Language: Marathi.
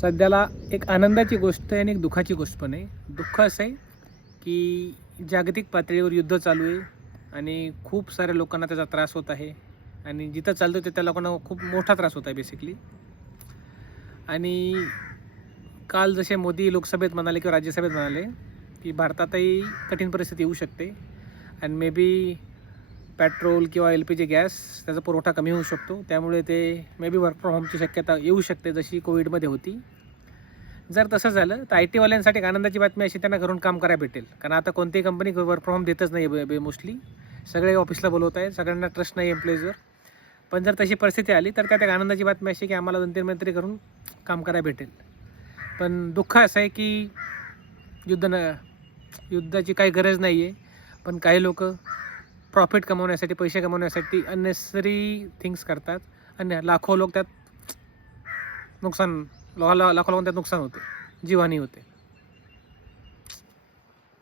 सध्याला एक आनंदाची गोष्ट आहे आणि एक दुःखाची गोष्ट पण आहे. दुःख असं आहे की जागतिक पातळीवर युद्ध चालू आहे आणि खूप साऱ्या लोकांना त्याचा त्रास होत आहे आणि जिथं चालतं ते त्या लोकांना खूप मोठा त्रास होत आहे बेसिकली. आणि काल जसे मोदी लोकसभेत म्हणाले किंवा राज्यसभेत म्हणाले की भारतातही कठीण परिस्थिती येऊ शकते आणि मे बी पेट्रोल किंवा LPG गॅस त्याचा पुरवठा कमी होऊ शकतो, त्यामुळे ते मे बी वर्क फ्रॉम होमची शक्यता येऊ शकते जशी कोविडमध्ये होती. जर तसं झालं तर IT वाल्यांसाठी एक आनंदाची बातमी अशी, त्यांना घरून काम करायला भेटेल. कारण आता कोणतीही कंपनी वर्क फ्रॉम होम देतच नाही मोस्टली. सगळे ऑफिसला बोलवत आहेत, सगळ्यांना ट्रस्ट नाही एम्प्लॉईजवर. पण जर तशी परिस्थिती आली तर त्यात एक आनंदाची बातमी अशी की आम्हाला 2-3 महिने तरी घरून काम करायला भेटेल. पण दुःख असं आहे की युद्धाची काही गरज नाही आहे, पण काही लोक प्रॉफिट कमवण्यासाठी, पैसे कमवण्यासाठी अननेसेसरी थिंग्स करतात आणि लाखो लोक त्यात नुकसान लाखो लोकांना त्यात नुकसान होते, जीवहानी होते.